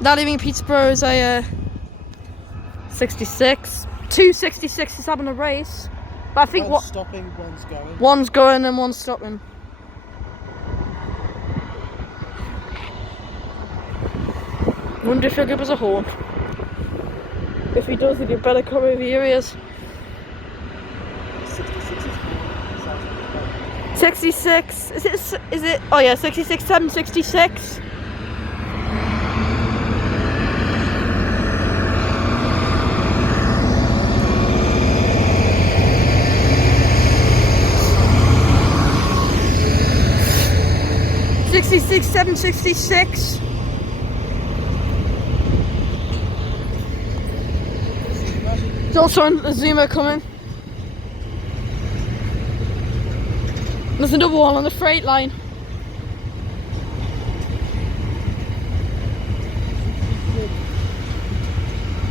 Not even Peterborough is a 66. 2 66s having a race. But I think one's stopping, one's going. One's going and one's stopping. Wonder if he'll give us a horn. If he does, then you better come over here. He is. 66. Is it? Oh yeah, 66, 766. '66, 766. There's also a Zoomer coming. There's another one on the freight line.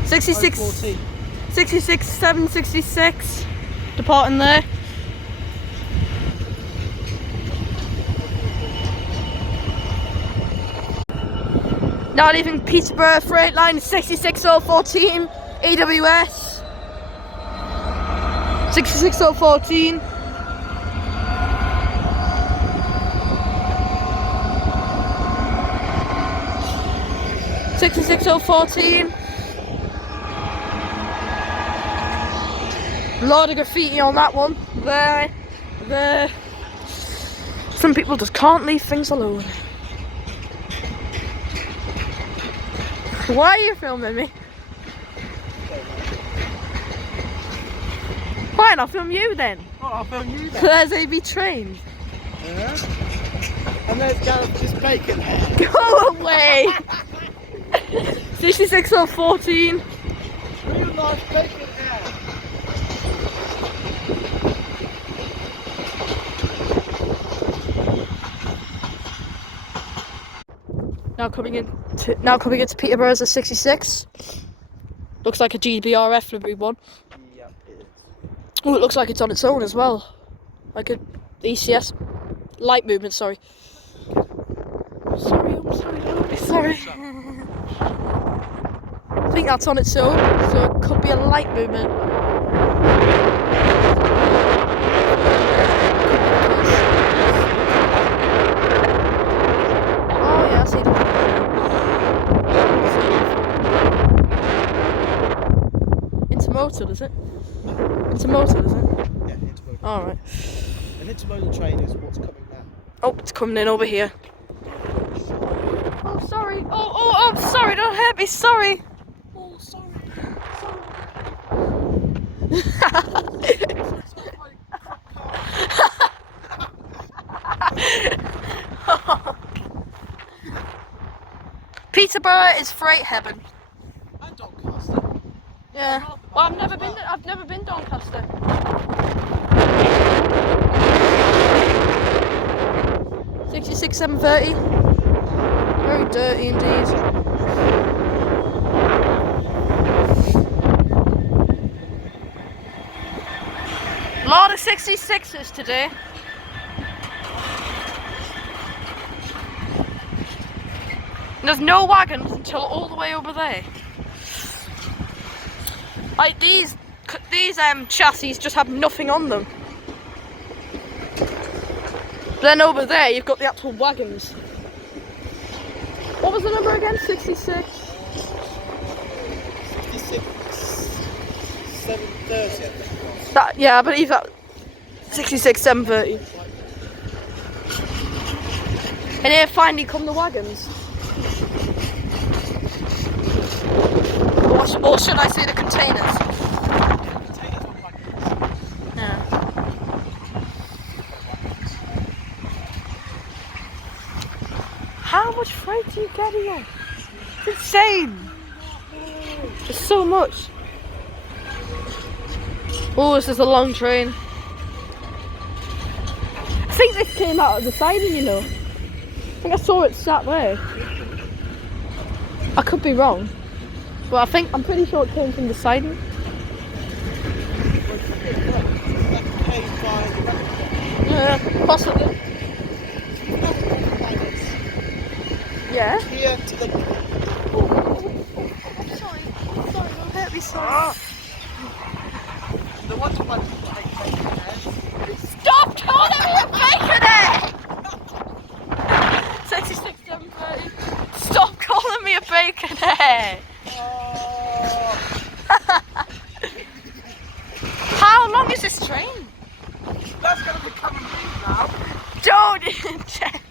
'66, 66, 766. Departing there. Now leaving Peterborough freight line 66014 AWS. 66014. A lot of graffiti on that one. There. Some people just can't leave things alone. Why are you filming me? Fine, I'll film you then. Oh, I'll film you then. There's AB Trains. Yeah. And there's just bacon hair. Go away! 66014. Real nice bacon hair. Now coming into Peterborough as a 66. Looks like a GBRF livery one. Yep, it is. Oh, it looks like it's on its own as well. Like a ECS light movement, sorry. I'm sorry. I think that's on its own, so it could be a light movement. Oh yeah, I see them. Intermodal, is it? Intermodal, is it? Yeah, intermodal. Alright. An intermodal train is what's coming now. Oh, it's coming in over here. Oh, sorry. Oh, I'm sorry. Don't hurt me. Sorry. Oh, sorry. Peterborough is freight heaven. And Doncaster. Yeah. Well, I've never been Doncaster. '66, 730. Very dirty indeed. A lot of 66s today. There's no wagons until all the way over there. Like these chassis just have nothing on them. Then over there you've got the actual wagons. What was the number again? 66? 66, 730 I think it was. That, yeah, I believe that. 66, 730. And here finally come the wagons. Or should I say the containers? Yeah. How much freight do you get here? It's insane. There's so much. Oh, this is a long train. I think this came out of the siding, you know. I think I saw it sat there. I could be wrong. But I'm pretty sure it came from the siding. Yeah, possibly. Yeah. Here to the Hey. Oh. How long is this train? That's going to be coming in now. Don't check.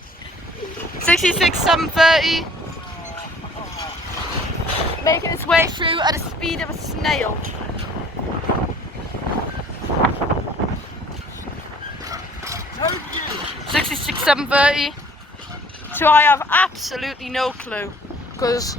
66, 730. Making its way through at the speed of a snail. Told you. 66, 730. So I have absolutely no clue because